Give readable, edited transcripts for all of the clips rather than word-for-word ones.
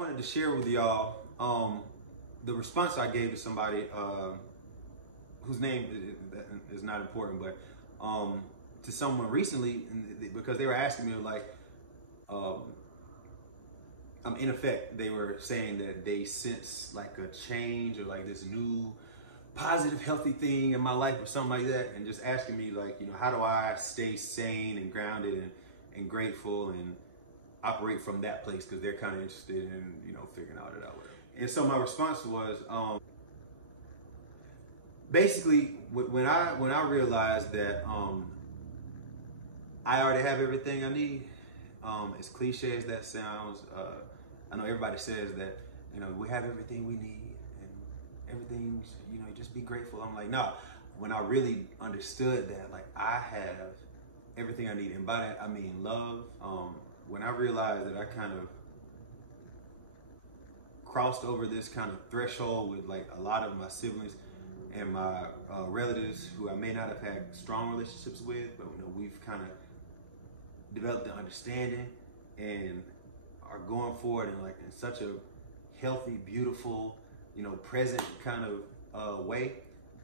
wanted to share with y'all the response I gave to somebody whose name is not important, but to someone recently, because they were asking me like, in effect, they were saying that they sense like a change or like this new positive, healthy thing in my life or something like that, and just asking me like, you know, how do I stay sane and grounded and grateful and operate from that place, because they're kind of interested in, you know, figuring all that out. And so my response was, basically, when I realized that I already have everything I need, as cliche as that sounds, I know everybody says that, you know, we have everything we need and everything's, you know, just be grateful. I'm like, no. When I really understood that, like, I have everything I need, and by that I mean love. When I realized that I kind of crossed over this kind of threshold with like a lot of my siblings and my relatives who I may not have had strong relationships with, but you know, we've kind of developed an understanding and are going forward in like in such a healthy, beautiful, you know, present kind of way.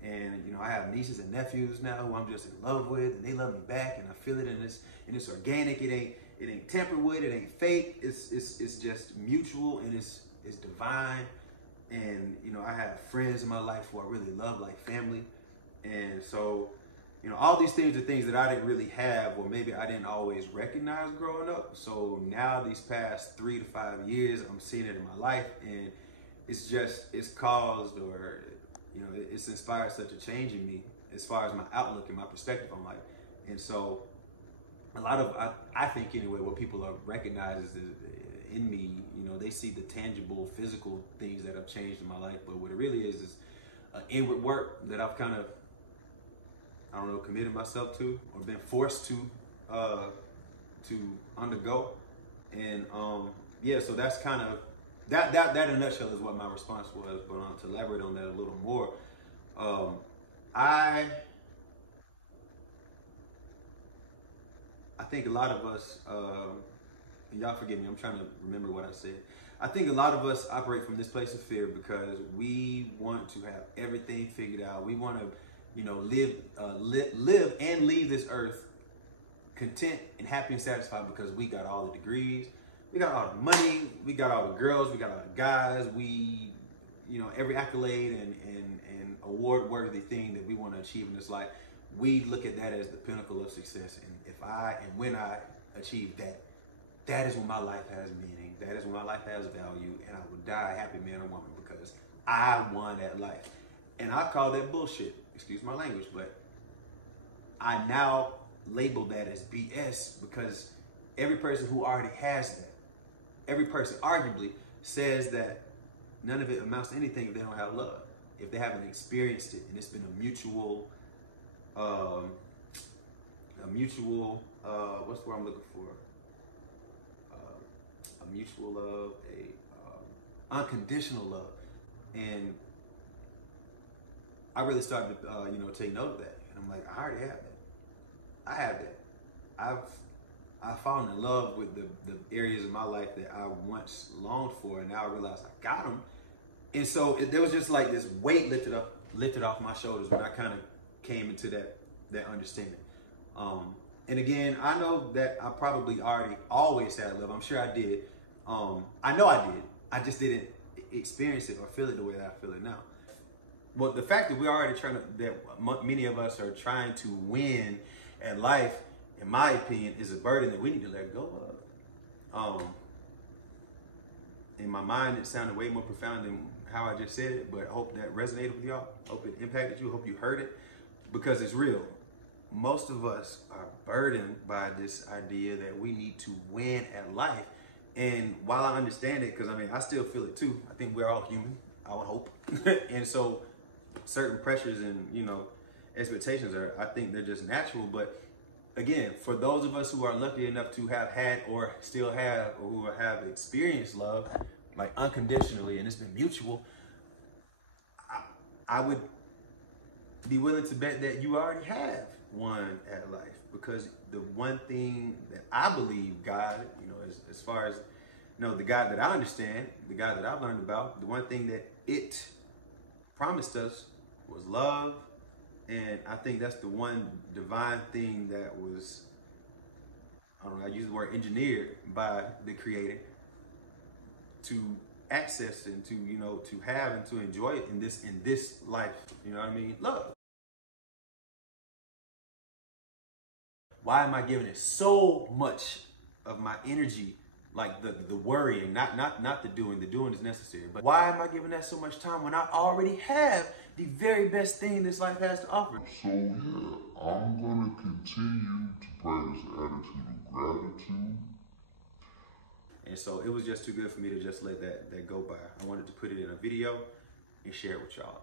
And you know, I have nieces and nephews now who I'm just in love with, and they love me back, and I feel it, and it's organic. It ain't tampered with. It ain't fake. It's just mutual, and it's divine. And you know, I have friends in my life who I really love, like family. And so, you know, all these things are things that I didn't really have, or maybe I didn't always recognize growing up. So now, these past 3 to 5 years, I'm seeing it in my life, and it's caused, or you know, it's inspired such a change in me as far as my outlook and my perspective on life. And so a lot of, I think anyway, what people are recognizes in me, you know, they see the tangible, physical things that have changed in my life, but what it really is inward work that I've kind of, I don't know, committed myself to, or been forced to undergo. And yeah, so that's kind of, that in a nutshell is what my response was. But to elaborate on that a little more, I think a lot of us, and y'all forgive me, I'm trying to remember what I said. I think a lot of us operate from this place of fear because we want to have everything figured out. We want to, you know, live and leave this earth content and happy and satisfied because we got all the degrees, we got all the money, we got all the girls, we got all the guys, we, you know, every accolade and award-worthy thing that we want to achieve in this life. We look at that as the pinnacle of success. And if when I achieve that, that is when my life has meaning. That is when my life has value, and I will die a happy man or woman because I won that life. And I call that bullshit. Excuse my language, but I now label that as BS because every person who already has that, every person arguably says that none of it amounts to anything if they don't have love, if they haven't experienced it, and it's been a mutual, what's the word I'm looking for? A mutual love, unconditional love. And I really started to, you know, take note of that. And I'm like, I already have that. I have that. I've fallen in love with the areas of my life that I once longed for, and now I realize I got them. And so there was just like this weight lifted off my shoulders when I kind of came into that understanding. And again, I know that I probably always had love. I'm sure I did. I know I did. I just didn't experience it or feel it the way that I feel it now. Well, the fact that we're already that many of us are trying to win at life, in my opinion, is a burden that we need to let go of. In my mind, it sounded way more profound than how I just said it, but I hope that resonated with y'all. Hope it impacted you. Hope you heard it, because it's real. Most of us are burdened by this idea that we need to win at life. And while I understand it, because I mean, I still feel it too. I think we're all human, I would hope. And so certain pressures and, you know, expectations I think they're just natural. But again, for those of us who are lucky enough to have had or still have, or who have experienced love, like unconditionally, and it's been mutual, I would be willing to bet that you already have won at life, because the one thing that I believe God, you know, as far as you know, the God that I understand, the God that I've learned about, the one thing that it promised us was love. And I think that's the one divine thing that was, I don't know, I use the word engineered by the Creator to access and to, you know, to have and to enjoy it in this life. You know what I mean? Love. Why am I giving it so much of my energy, like the worrying, not the doing? The doing is necessary, but why am I giving that so much time when I already have the very best thing this life has to offer? So yeah, I'm gonna continue to practice the attitude of gratitude. And so it was just too good for me to just let that go by. I wanted to put it in a video and share it with y'all.